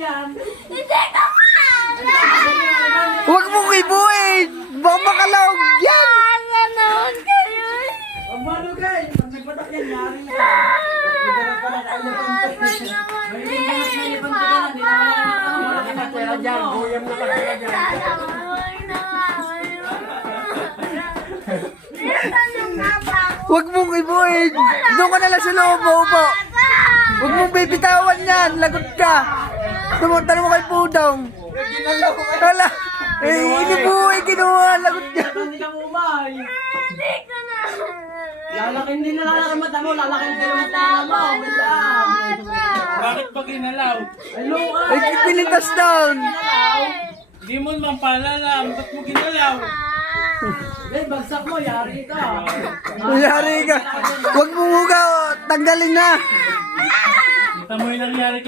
yan. Hindi ko maalam! Huwag mong ibuin! Baka makalawag yan! Ganoon kayo! Ang malo guys, pag nagpatak yan, yari na. Malaki na pera dyan, buyam na pera dyan. Huwag mong ibuin! Doon ka na lang sa loob, upo! Huwag mong bibitawan yan! Lagot ka! Tanong mo kay Pudong! Wala! Inibuhin, kinuha! Lagot ka! Hindi ka umay. Hindi ko na. Lalaking din na lalaki mata mo, lalaking din ang mata mo. Bakit pag inalaw? Ay, pinitas down! Di mo naman palalam. Ba't mo ginalaw? Eh, bagsak mo, yari ka. Yari ka! Huwag mong hugaw! Tanggalin na! Kita mo yung nangyari